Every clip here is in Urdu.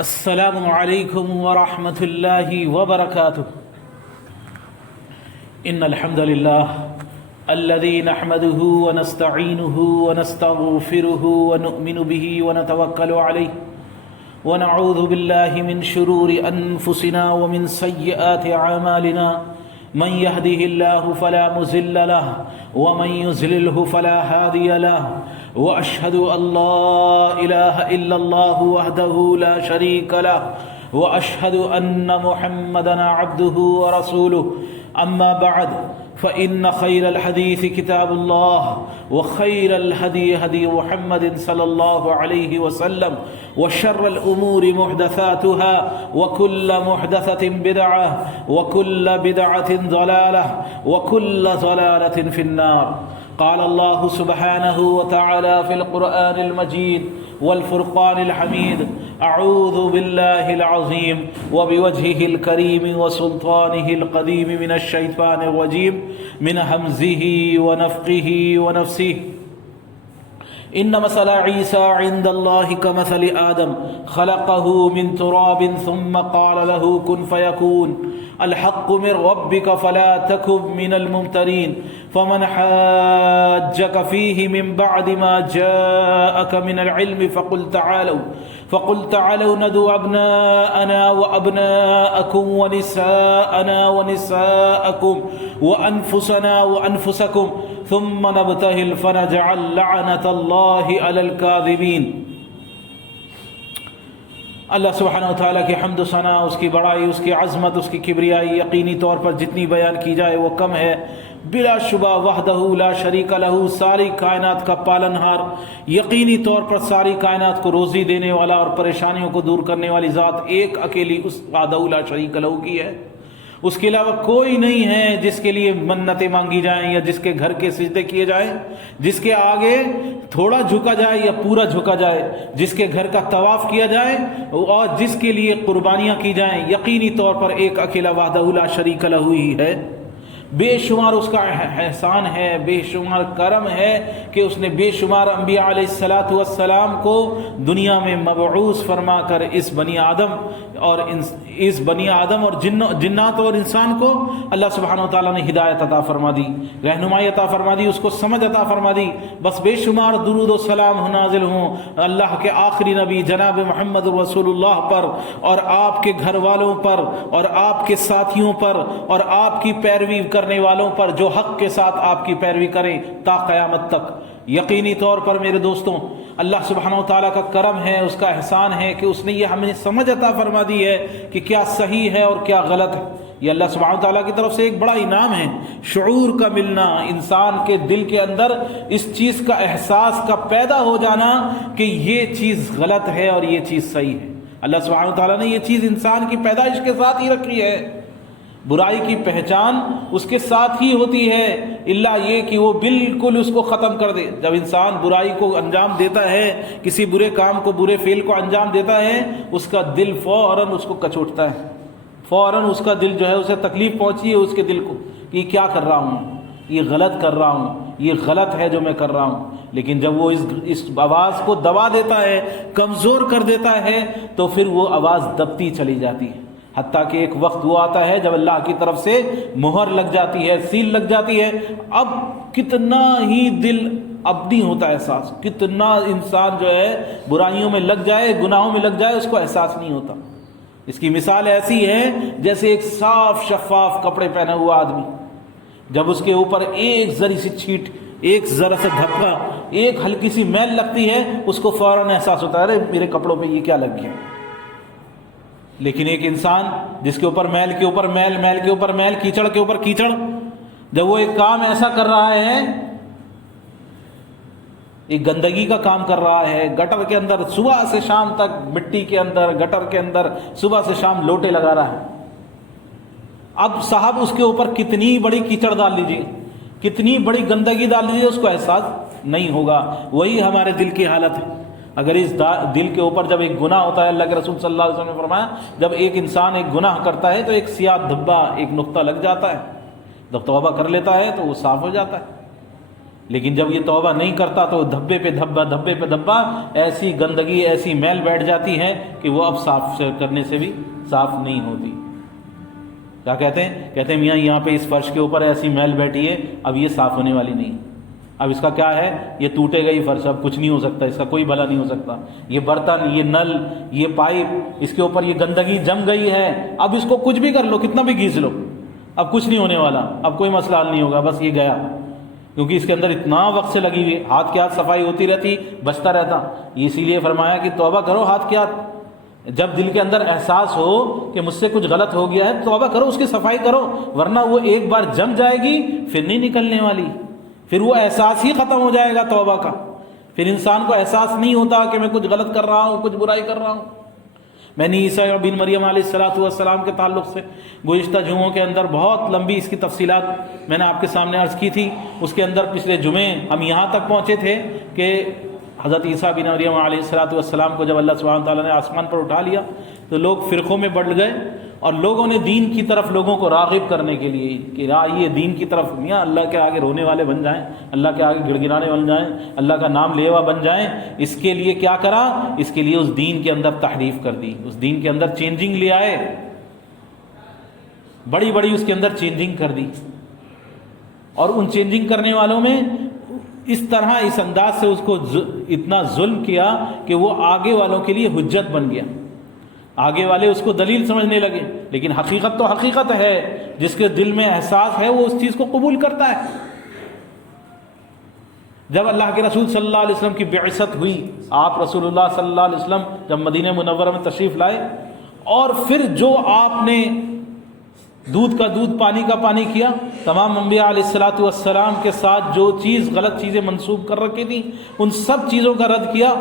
السلام علیکم ورحمۃ اللہ وبرکاتہ۔ ان الحمد للہ الذي نحمده ونستعینه ونستغفره ونؤمن به ونتوکل علیہ ونعوذ باللہ من شرور انفسنا ومن سیئات اعمالنا من يهده الله فلا مضل له ومن يضلل فلا هادي له واشهد ان لا اله الا الله وحده لا شريك له واشهد ان محمدا عبده ورسوله اما بعد فان خير الحديث كتاب الله وخير الهدي هدي محمد صلى الله عليه وسلم وشر الامور محدثاتها وكل محدثة بدعة وكل بدعة ضلالة وكل ضلالة في النار۔ قال الله سبحانه وتعالى في القرآن المجيد والفرقان الحميد: أعوذ بالله العظيم وبوجهه الكريم وسلطانه القديم من الشيطان الرجيم من همزه ونفخه ونفسه إن مثل عيسى عند الله كمثل آدم خلقه من تراب ثم قال له كن فيكون الحق من ربك فلا تكن من الممترين فمن حاجك فيه من بعد ما جاءك من العلم فقل تعالوا ندعو أبناءنا وأبناءكم ونساءنا ونساءكم وأنفسنا وأنفسكم ثم نبتهل فنجعل لعنة الله على الكاذبين۔ اللہ سبحانہ و تعالیٰ کی حمد و ثنا، اس کی بڑائی، اس کی عظمت، اس کی کبریائی یقینی طور پر جتنی بیان کی جائے وہ کم ہے۔ بلا شبہ وحدہ لا شریک لہ، ساری کائنات کا پالنہار، یقینی طور پر ساری کائنات کو روزی دینے والا اور پریشانیوں کو دور کرنے والی ذات ایک اکیلی اس وحدہ لا شریک لہ کی ہے۔ اس کے علاوہ کوئی نہیں ہے جس کے لیے منتیں مانگی جائیں یا جس کے گھر کے سجدے کیے جائیں، جس کے آگے تھوڑا جھکا جائے یا پورا جھکا جائے، جس کے گھر کا طواف کیا جائے اور جس کے لیے قربانیاں کی جائیں۔ یقینی طور پر ایک اکیلا وحدہ لا شریک لہ ہی ہے۔ بے شمار اس کا احسان ہے، بے شمار کرم ہے کہ اس نے بے شمار انبیاء علیہ الصلاۃ والسلام کو دنیا میں مبعوث فرما کر اس بنی آدم اور جنات اور انسان کو اللہ سبحانہ وتعالیٰ نے ہدایت عطا فرما دی، رہنمائی عطا فرما دی، اس کو سمجھ عطا فرما دی۔ بس بے شمار درود و سلام نازل ہوں اللہ کے آخری نبی جناب محمد رسول اللہ پر اور آپ کے گھر والوں پر اور آپ کے ساتھیوں پر اور آپ کی پیروی کرنے والوں پر جو حق کے ساتھ آپ کی پیروی کریں تا قیامت تک۔ یقینی طور پر میرے دوستوں، اللہ سبحانہ و تعالیٰ کا کرم ہے، اس کا احسان ہے کہ اس نے یہ ہمیں سمجھ عطا فرما دی ہے کہ کیا صحیح ہے اور کیا غلط ہے۔ یہ اللہ سبحانہ و تعالیٰ کی طرف سے ایک بڑا انعام ہے، شعور کا ملنا، انسان کے دل کے اندر اس چیز کا احساس کا پیدا ہو جانا کہ یہ چیز غلط ہے اور یہ چیز صحیح ہے۔ اللہ سبحانہ و تعالیٰ نے یہ چیز انسان کی پیدائش کے ساتھ ہی رکھی ہے۔ برائی کی پہچان اس کے ساتھ ہی ہوتی ہے، الا یہ کہ وہ بالکل اس کو ختم کر دے۔ جب انسان برائی کو انجام دیتا ہے، کسی برے کام کو، برے فعل کو انجام دیتا ہے، اس کا دل فوراً اس کو کچوٹتا ہے، فوراً اس کا دل جو ہے اسے تکلیف پہنچی ہے اس کے دل کو کہ یہ کیا کر رہا ہوں، یہ غلط کر رہا ہوں، یہ غلط ہے جو میں کر رہا ہوں۔ لیکن جب وہ اس آواز کو دبا دیتا ہے، کمزور کر دیتا ہے، تو پھر وہ آواز دبتی چلی جاتی ہے، حتیٰ کہ ایک وقت وہ آتا ہے جب اللہ کی طرف سے مہر لگ جاتی ہے، سیل لگ جاتی ہے۔ اب کتنا ہی دل اب نہیں ہوتا احساس، کتنا انسان جو ہے برائیوں میں لگ جائے، گناہوں میں لگ جائے، اس کو احساس نہیں ہوتا۔ اس کی مثال ایسی ہے جیسے ایک صاف شفاف کپڑے پہنا ہوا آدمی، جب اس کے اوپر ایک ذری سی چھیٹ، ایک ذرا سا دھبکا، ایک ہلکی سی میل لگتی ہے، اس کو فوراً احساس ہوتا ہے ارے میرے کپڑوں پہ یہ کیا لگ گیا۔ لیکن ایک انسان جس کے اوپر میل کے اوپر میل، میل کے اوپر میل، کیچڑ کے اوپر کیچڑ، جب وہ ایک کام ایسا کر رہا ہے، ایک گندگی کا کام کر رہا ہے، گٹر کے اندر صبح سے شام تک، مٹی کے اندر، گٹر کے اندر صبح سے شام لوٹے لگا رہا ہے، اب صاحب اس کے اوپر کتنی بڑی کیچڑ ڈال لیجیے، کتنی بڑی گندگی ڈال لیجیے، اس کو احساس نہیں ہوگا۔ وہی ہمارے دل کی حالت ہے۔ اگر اس دل کے اوپر جب ایک گناہ ہوتا ہے، اللہ کے رسول صلی اللہ علیہ وسلم نے فرمایا جب ایک انسان ایک گناہ کرتا ہے تو ایک سیاہ دھبا، ایک نقطہ لگ جاتا ہے، جب توبہ کر لیتا ہے تو وہ صاف ہو جاتا ہے۔ لیکن جب یہ توبہ نہیں کرتا تو دھبے پہ دھبا ایسی گندگی ایسی میل بیٹھ جاتی ہے کہ وہ اب صاف کرنے سے بھی صاف نہیں ہوتی۔ کیا کہتے ہیں میاں یہاں پہ اس فرش کے اوپر ایسی میل بیٹھی ہے، اب یہ صاف ہونے والی نہیں، اب اس کا کیا ہے، یہ ٹوٹے گا ہی فرش، اب کچھ نہیں ہو سکتا، اس کا کوئی بھلا نہیں ہو سکتا، یہ برتن، یہ نل، یہ پائپ، اس کے اوپر یہ گندگی جم گئی ہے، اب اس کو کچھ بھی کر لو، کتنا بھی گھیس لو، اب کچھ نہیں ہونے والا، اب کوئی مسئلہ حل نہیں ہوگا، بس یہ گیا، کیونکہ اس کے اندر اتنا وقت سے لگی ہوئی، ہاتھ کے ہاتھ صفائی ہوتی رہتی، بچتا رہتا۔ اسی لیے فرمایا کہ توبہ کرو ہاتھ کے ہاتھ، جب دل کے اندر احساس ہو کہ مجھ سے کچھ غلط ہو گیا ہے، توبہ کرو، اس کی صفائی کرو، ورنہ وہ ایک بار جم جائے گی پھر نہیں نکلنے والی، پھر وہ احساس ہی ختم ہو جائے گا توبہ کا، پھر انسان کو احساس نہیں ہوتا کہ میں کچھ غلط کر رہا ہوں، کچھ برائی کر رہا ہوں۔ میں نے عیسیٰ بن مریم علیہ السلام کے تعلق سے گزشتہ جمعوں کے اندر بہت لمبی اس کی تفصیلات میں نے آپ کے سامنے عرض کی تھی۔ اس کے اندر پچھلے جمعے ہم یہاں تک پہنچے تھے کہ حضرت عیسیٰ بن مریم علیہ السلام کو جب اللہ سبحانہ تعالیٰ نے آسمان پر اٹھا لیا تو لوگ فرقوں میں بٹ گئے، اور لوگوں نے دین کی طرف لوگوں کو راغب کرنے کے لیے کہ آئیے دین کی طرف، میاں اللہ کے آگے رونے والے بن جائیں، اللہ کے آگے گڑ گڑانے بن جائیں، اللہ کا نام لیوا بن جائیں، اس کے لیے کیا کرا، اس کے لیے اس دین کے اندر تحریف کر دی، اس دین کے اندر چینجنگ لے آئے، بڑی بڑی اس کے اندر چینجنگ کر دی، اور ان چینجنگ کرنے والوں میں اس طرح اس انداز سے اس کو اتنا ظلم کیا کہ وہ آگے والوں کے لیے حجت بن گیا، آگے والے اس کو دلیل سمجھنے لگے، لیکن حقیقت تو حقیقت ہے، جس کے دل میں احساس ہے وہ اس چیز کو قبول کرتا ہے۔ جب اللہ کے رسول صلی اللہ علیہ وسلم کی بعثت ہوئی، آپ رسول اللہ صلی اللہ علیہ وسلم جب مدینہ منورہ میں تشریف لائے، اور پھر جو آپ نے دودھ کا دودھ پانی کا پانی کیا، تمام انبیاء علیہ السلام کے ساتھ جو چیز غلط چیزیں منسوب کر رکھی تھی ان سب چیزوں کا رد کیا،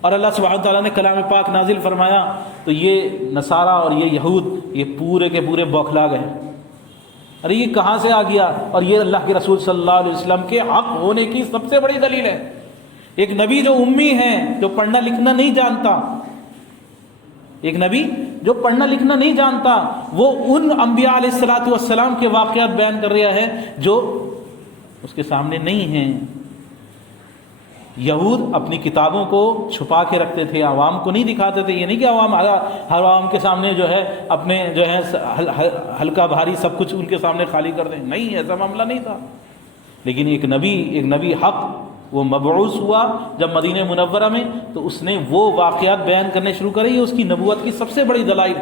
اور اللہ سبحانہ تعالیٰ نے کلام پاک نازل فرمایا تو یہ نصارہ اور یہ یہود یہ پورے کے پورے بوکھلا گئے، ارے یہ کہاں سے آ گیا، اور یہ اللہ کے رسول صلی اللہ علیہ وسلم کے حق ہونے کی سب سے بڑی دلیل ہے۔ ایک نبی جو امی ہے، جو پڑھنا لکھنا نہیں جانتا، ایک نبی جو پڑھنا لکھنا نہیں جانتا، وہ ان انبیاء علیہ السلام کے واقعات بیان کر رہا ہے جو اس کے سامنے نہیں ہیں۔ یہود اپنی کتابوں کو چھپا کے رکھتے تھے، عوام کو نہیں دکھاتے تھے، یہ نہیں کہ عوام ہر عوام کے سامنے جو ہے اپنے جو ہے ہلکا بھاری سب کچھ ان کے سامنے خالی کر دیں، نہیں، ایسا معاملہ نہیں تھا۔ لیکن ایک نبی حق وہ مبعوث ہوا جب مدینہ منورہ میں، تو اس نے وہ واقعات بیان کرنے شروع کرے، یہ اس کی نبوت کی سب سے بڑی دلائل۔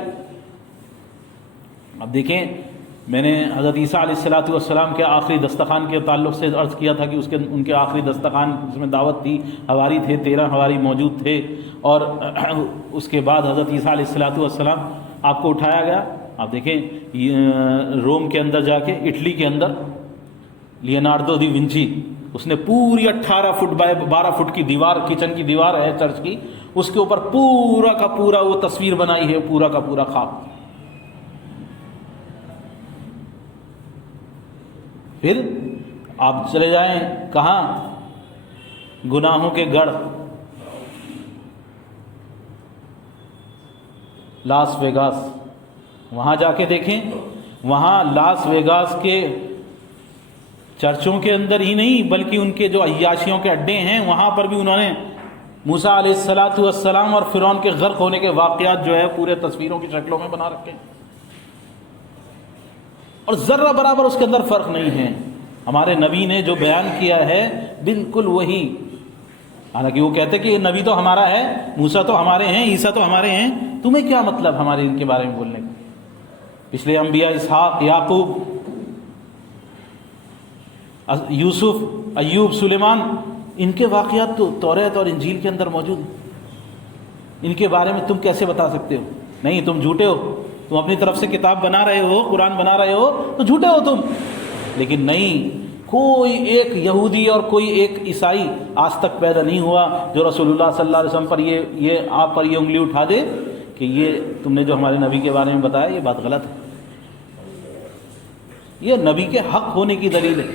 اب دیکھیں، میں نے حضرت عیسیٰ علیہ السلام کے آخری دستخوان کے تعلق سے عرض کیا تھا کہ ان کے آخری دستخوان جس میں دعوت تھی، حواری تھے، 13 حواری موجود تھے، اور اس کے بعد حضرت عیسیٰ علیہ السلام آپ کو اٹھایا گیا۔ آپ دیکھیں روم کے اندر جا کے، اٹلی کے اندر لیونارڈو دی ونچی، اس نے پوری 18 فٹ بائی 12 فٹ کی دیوار، کچن کی دیوار ہے چرچ کی، اس کے اوپر پورا کا پورا وہ تصویر بنائی ہے، پورا کا پورا خواب۔ پھر آپ چلے جائیں کہاں، گناہوں کے گڑھ لاس ویگاس، وہاں جا کے دیکھیں، وہاں لاس ویگاس کے چرچوں کے اندر ہی نہیں بلکہ ان کے جو عیاشیوں کے اڈے ہیں وہاں پر بھی انہوں نے موسیٰ علیہ السلام اور فرعون کے غرق ہونے کے واقعات جو ہے پورے تصویروں کی شکلوں میں بنا رکھے ہیں، اور ذرہ برابر اس کے اندر فرق نہیں ہے۔ ہمارے نبی نے جو بیان کیا ہے بالکل وہی، حالانکہ وہ کہتے کہ یہ نبی تو ہمارا ہے، موسیٰ تو ہمارے ہیں، عیسیٰ تو ہمارے ہیں، تمہیں کیا مطلب ہمارے ان کے بارے میں بولنے کا؟ پچھلے انبیاء اسحاق، یعقوب، یوسف، ایوب، سلیمان، ان کے واقعات تو توریت اور انجیل کے اندر موجود ہیں، ان کے بارے میں تم کیسے بتا سکتے ہو؟ نہیں، تم جھوٹے ہو، تم اپنی طرف سے کتاب بنا رہے ہو، قرآن بنا رہے ہو تو جھوٹے ہو تم۔ لیکن نہیں، کوئی ایک یہودی اور کوئی ایک عیسائی آج تک پیدا نہیں ہوا جو رسول اللہ صلی اللہ علیہ وسلم پر یہ آپ پر یہ انگلی اٹھا دے کہ یہ تم نے جو ہمارے نبی کے بارے میں بتایا یہ بات غلط ہے۔ یہ نبی کے حق ہونے کی دلیل ہے،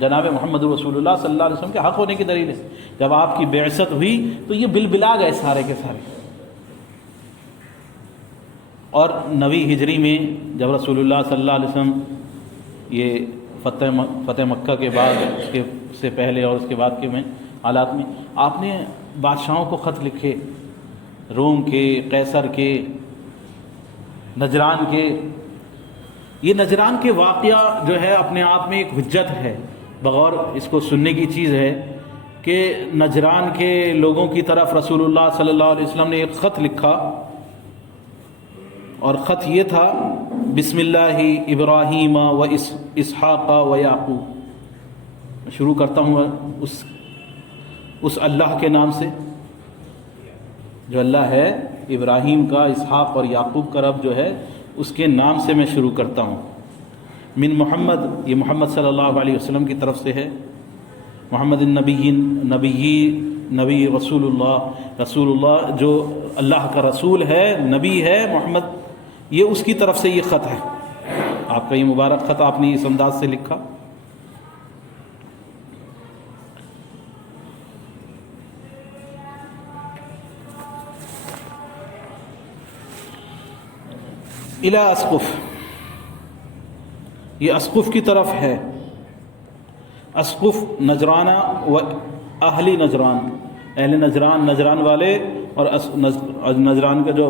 جناب محمد رسول اللہ صلی اللہ علیہ وسلم کے حق ہونے کی دلیل ہے۔ جب آپ کی بعثت ہوئی تو یہ بلبلا گئے سارے کے سارے، اور نویں ہجری میں جب رسول اللہ صلی اللہ علیہ وسلم یہ فتح مکہ کے بعد کے سے پہلے اور اس کے بعد کے میں حالات میں آپ نے بادشاہوں کو خط لکھے، روم کے، قیصر کے، نجران کے۔ یہ نجران کے واقعہ جو ہے اپنے آپ میں ایک حجت ہے، بغور اس کو سننے کی چیز ہے کہ نجران کے لوگوں کی طرف رسول اللہ صلی اللہ علیہ وسلم نے ایک خط لکھا، اور خط یہ تھا: بسم اللہ ابراہیم و اسحاق و یعقوب۔ شروع کرتا ہوں اس اللہ کے نام سے جو اللہ ہے، ابراہیم کا، اسحاق اور یعقوب کا رب جو ہے، اس کے نام سے میں شروع کرتا ہوں۔ من محمد، یہ محمد صلی اللہ علیہ وسلم کی طرف سے ہے۔ محمد نبی رسول اللہ جو اللہ کا رسول ہے، نبی ہے محمد، یہ اس کی طرف سے یہ خط ہے۔ آپ کا یہ مبارک خط آپ نے اس انداز سے لکھا۔ الی اسقف، یہ اسقف کی طرف ہے۔ اسقف نجرانہ و اہلی نجران، اہل نجران، نجران والے اور نجران کا جو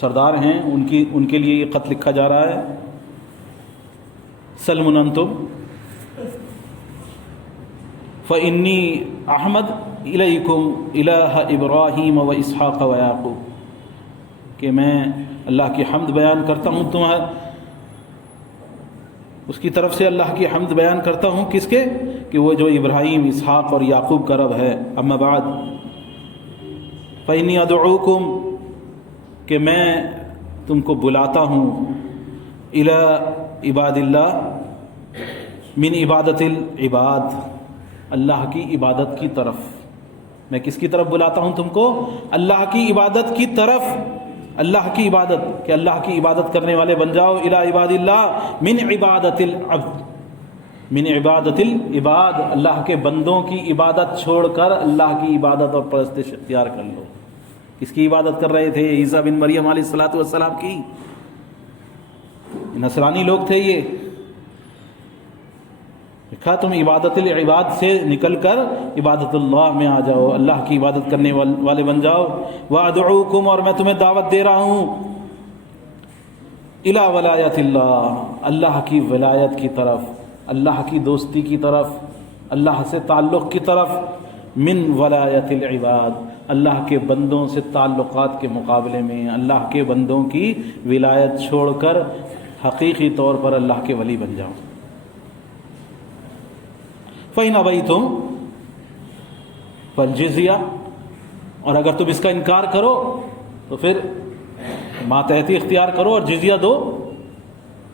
سردار ہیں ان کے لیے یہ خط لکھا جا رہا ہے۔ سلم انتم فانی احمد الیکم الہ ابراہیم و اسحاق و یعقوب، کہ میں اللہ کی حمد بیان کرتا ہوں اس کی طرف سے اللہ کی حمد بیان کرتا ہوں، کس کے؟ کہ وہ جو ابراہیم، اسحاق اور یعقوب کا رب ہے۔ اما بعد فإنی ادعوکم، کہ میں تم کو بلاتا ہوں، الی عباد اللہ، من عبادت العباد، اللہ کی عبادت کی طرف۔ میں کس کی طرف بلاتا ہوں تم کو؟ اللہ کی عبادت کی طرف، اللہ کی عبادت، کہ اللہ کی عبادت کرنے والے بن جاؤ۔ الی عباد اللہ من عبادت العبد، من عبادت العباد، اللہ کے بندوں کی عبادت چھوڑ کر اللہ کی عبادت اور پرستش اختیار کر لو۔ کس کی عبادت کر رہے تھے؟ عیسیٰ بن مریم علیہ الصلوۃ والسلام کی۔ نصرانی لوگ تھے یہ۔ لکھا تم عبادت العباد سے نکل کر عبادت اللہ میں آ جاؤ، اللہ کی عبادت کرنے والے بن جاؤ۔ وادعوکم، اور میں تمہیں دعوت دے رہا ہوں، الی ولایت اللہ، اللہ کی ولایت کی طرف، اللہ کی دوستی کی طرف، اللہ سے تعلق کی طرف۔ من ولایت العباد، اللہ کے بندوں سے تعلقات کے مقابلے میں اللہ کے بندوں کی ولایت چھوڑ کر حقیقی طور پر اللہ کے ولی بن جاؤ۔ فَإِنْ أَبَيْتُمْ فَالْجِزْيَةُ، اور اگر تم اس کا انکار کرو تو پھر ماتحتی اختیار کرو اور جزیہ دو،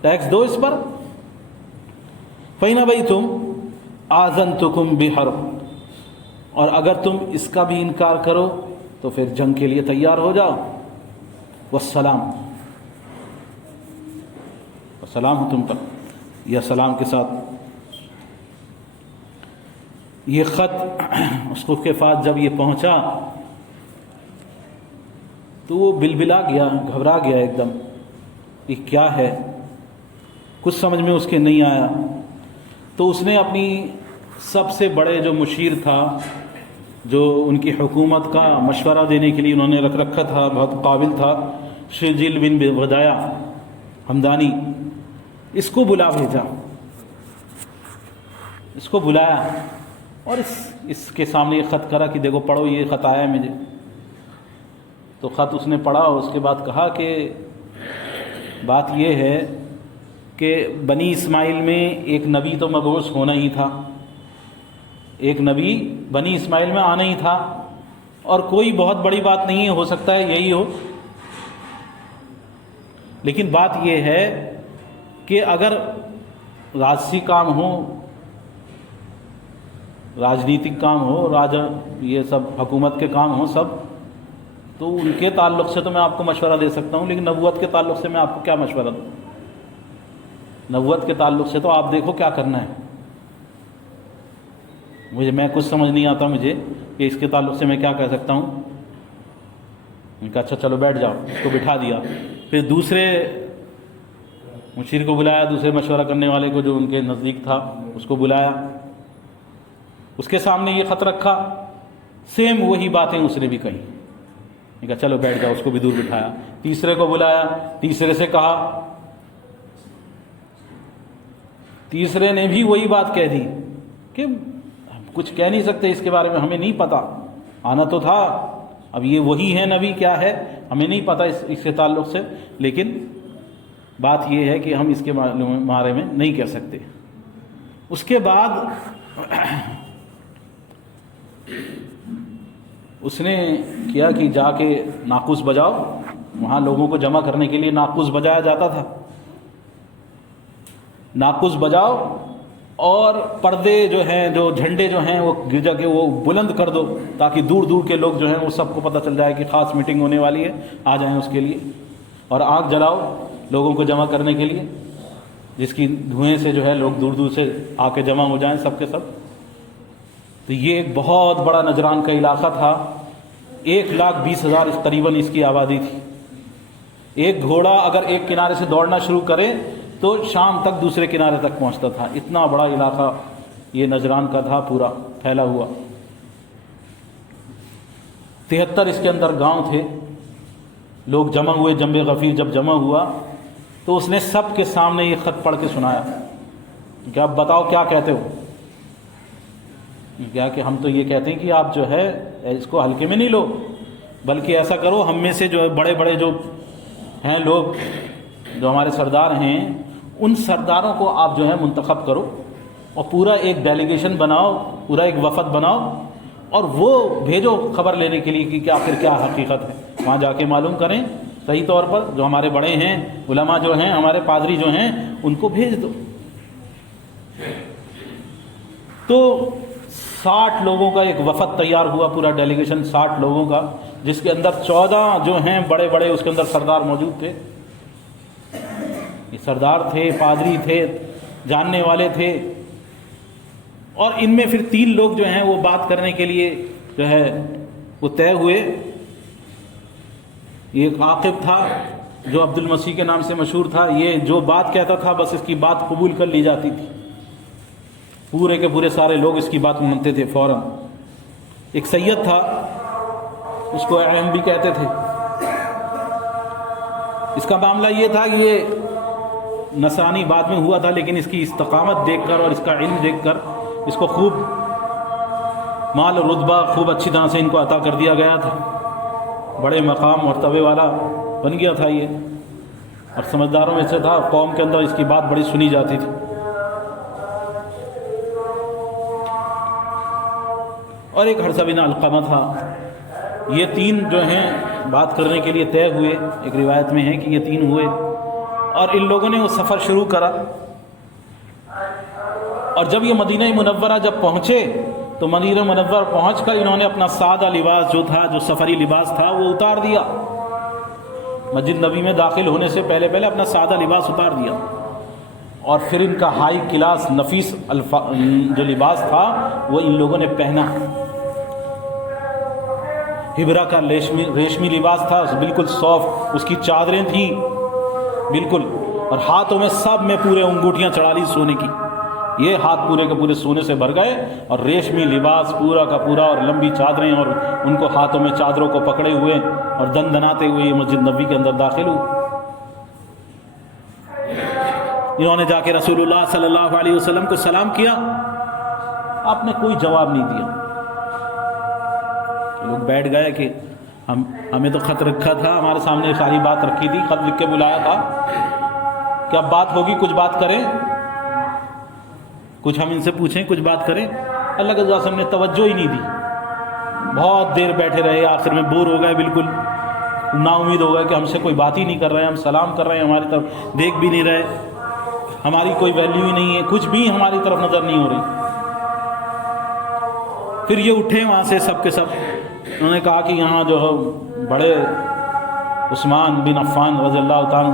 ٹیکس دو اس پر۔ فَإِنْ أَبَيْتُمْ آذَنْتُكُمْ بِحَرْبٍ، اور اگر تم اس کا بھی انکار کرو تو پھر جنگ کے لیے تیار ہو جاؤ۔ والسلام، سلام ہو تم پر، یا سلام کے ساتھ۔ یہ خط اسقف کے پاس جب یہ پہنچا تو وہ بلبلا گیا، گھبرا گیا ایک دم، یہ کیا ہے، کچھ سمجھ میں اس کے نہیں آیا۔ تو اس نے اپنی سب سے بڑے جو مشیر تھا، جو ان کی حکومت کا مشورہ دینے کے لیے انہوں نے رکھ رکھا تھا، بہت قابل تھا، شرجیل بن ودایا ہمدانی، اس کو بلا بھیجا، اس کو بلایا اور اس کے سامنے یہ خط کرا کہ دیکھو پڑھو، یہ خط آیا ہے مجھے۔ تو خط اس نے پڑھا اور اس کے بعد کہا کہ بات یہ ہے کہ بنی اسماعیل میں ایک نبی تو مبعوث ہونا ہی تھا، ایک نبی بنی اسماعیل میں آنا ہی تھا، اور کوئی بہت بڑی بات نہیں ہے، ہو سکتا ہے یہی ہو، لیکن بات یہ ہے کہ اگر راجسی کام ہو، راجنیتک کام ہو، یہ سب حکومت کے کام ہوں سب، تو ان کے تعلق سے تو میں آپ کو مشورہ دے سکتا ہوں، لیکن نبوت کے تعلق سے میں آپ کو کیا مشورہ دوں؟ نبوت کے تعلق سے تو آپ دیکھو کیا کرنا ہے، میں کچھ سمجھ نہیں آتا مجھے کہ اس کے تعلق سے میں کیا کہہ سکتا ہوں۔ ان کا اچھا چلو بیٹھ جاؤ، اس کو بٹھا دیا۔ پھر دوسرے مشیر کو بلایا، دوسرے مشورہ کرنے والے کو جو ان کے نزدیک تھا اس کو بلایا، اس کے سامنے یہ خط رکھا، سیم وہی باتیں اس نے بھی کہی۔ کہا چلو بیٹھ جاؤ، اس کو بھی دور بٹھایا۔ تیسرے کو بلایا، تیسرے سے کہا، تیسرے نے بھی وہی بات کہہ دی کہ ہم کچھ کہہ نہیں سکتے اس کے بارے میں، ہمیں نہیں پتہ، آنا تو تھا، اب یہ وہی ہے نبی کیا ہے ہمیں نہیں پتہ اس کے تعلق سے، لیکن بات یہ ہے کہ ہم اس کے بارے میں نہیں کہہ سکتے۔ اس کے بعد اس نے کیا کہ جا کے ناقوس بجاؤ، وہاں لوگوں کو جمع کرنے کے لیے ناقوس بجایا جاتا تھا، ناقوس بجاؤ اور پردے جو ہیں، جو جھنڈے جو ہیں وہ گرجا کے وہ بلند کر دو تاکہ دور دور کے لوگ جو ہیں وہ سب کو پتہ چل جائے کہ خاص میٹنگ ہونے والی ہے، آ جائیں اس کے لیے، اور آگ جلاؤ لوگوں کو جمع کرنے کے لیے، جس کی دھوئیں سے جو ہے لوگ دور دور سے آ کے جمع ہو جائیں سب کے سب۔ تو یہ ایک بہت بڑا نجران کا علاقہ تھا، 1,20,000 قریباً اس کی آبادی تھی۔ ایک گھوڑا اگر ایک کنارے سے دوڑنا شروع کرے تو شام تک دوسرے کنارے تک پہنچتا تھا، اتنا بڑا علاقہ یہ نجران کا تھا، پورا پھیلا ہوا۔ 73 اس کے اندر گاؤں تھے، لوگ جمع ہوئے۔ جنب غفیر جب جمع ہوا تو اس نے سب کے سامنے یہ خط پڑھ کے سنایا کہ اب بتاؤ کیا کہتے ہو؟ کیا کہ ہم تو یہ کہتے ہیں کہ آپ جو ہے اس کو ہلکے میں نہیں لو، بلکہ ایسا کرو، ہم میں سے جو ہے بڑے بڑے جو ہیں لوگ جو ہمارے سردار ہیں، ان سرداروں کو آپ جو ہے منتخب کرو اور پورا ایک ڈیلیگیشن بناؤ، پورا ایک وفد بناؤ اور وہ بھیجو خبر لینے کے لیے کہ آخر کیا حقیقت ہے، وہاں جا کے معلوم کریں صحیح طور پر، جو ہمارے بڑے ہیں، علماء جو ہیں، ہمارے پادری جو ہیں، ان کو بھیج دو۔ تو 60 لوگوں کا ایک وفد تیار ہوا، پورا ڈیلیگیشن 60 لوگوں کا، جس کے اندر 14 جو ہیں بڑے بڑے اس کے اندر سردار موجود تھے۔ یہ سردار تھے، پادری تھے، جاننے والے تھے، اور ان میں پھر 3 لوگ جو ہیں وہ بات کرنے کے لیے جو ہے وہ طے ہوئے۔ ایک عاقب تھا جو عبد المسیح کے نام سے مشہور تھا، یہ جو بات کہتا تھا بس اس کی بات قبول کر لی جاتی تھی، پورے کے پورے سارے لوگ اس کی بات مانتے تھے فوراً۔ ایک سید تھا، اس کو اہم بھی کہتے تھے۔ اس کا معاملہ یہ تھا کہ یہ نصرانی بعد میں ہوا تھا، لیکن اس کی استقامت دیکھ کر اور اس کا علم دیکھ کر اس کو خوب مال و رتبہ خوب اچھی طرح سے ان کو عطا کر دیا گیا تھا، بڑے مقام مرتبے والا بن گیا تھا یہ، اور سمجھداروں میں سے تھا، قوم کے اندر اس کی بات بڑی سنی جاتی تھی۔ اور ایک حرثہ بن علقمہ تھا۔ یہ 3 جو ہیں بات کرنے کے لیے طے ہوئے، ایک روایت میں ہے کہ یہ 3 ہوئے، اور ان لوگوں نے وہ سفر شروع کرا۔ اور جب یہ مدینہ منورہ جب پہنچے تو مدینہ منورہ پہنچ کر انہوں نے اپنا سادہ لباس جو تھا، جو سفری لباس تھا، وہ اتار دیا۔ مسجد نبی میں داخل ہونے سے پہلے اپنا سادہ لباس اتار دیا، اور پھر ان کا ہائی کلاس نفیس جو لباس تھا وہ ان لوگوں نے پہنا۔ ہبرا کا ریشمی لباس تھا، بالکل سافٹ، اس کی چادریں تھیں بالکل، اور ہاتھوں میں سب میں پورے انگوٹھیاں چڑھا لی سونے کی، یہ ہاتھ پورے کے پورے سونے سے بھر گئے، اور ریشمی لباس پورا کا پورا، اور لمبی چادریں، اور ان کو ہاتھوں میں چادروں کو پکڑے ہوئے اور دن دناتے ہوئے یہ مسجد نبوی کے اندر داخل ہوئے۔ انہوں نے جا کے رسول اللہ صلی اللہ علیہ وسلم کو سلام کیا، آپ نے کوئی جواب نہیں دیا۔ لوگ بیٹھ گئے کہ ہمیں تو خط رکھا تھا، ہمارے سامنے ساری بات رکھی تھی، خط لکھ کے بلایا تھا کہ اب بات ہوگی، کچھ بات کریں، کچھ ہم ان سے پوچھیں، کچھ بات کریں۔ اللہ کے رسول نے توجہ ہی نہیں دی، بہت دیر بیٹھے رہے، آخر میں بور ہو گئے، بالکل نا امید ہو گئے کہ ہم سے کوئی بات ہی نہیں کر رہے، ہم سلام کر رہے ہیں، ہماری طرف دیکھ بھی نہیں رہے، ہماری کوئی ویلیو ہی نہیں ہے، کچھ بھی ہماری طرف نظر نہیں ہو رہی۔ پھر یہ اٹھے وہاں سے سب کے سب، انہوں نے کہا کہ یہاں جو بڑے عثمان بن عفان رضی اللہ تعالیٰ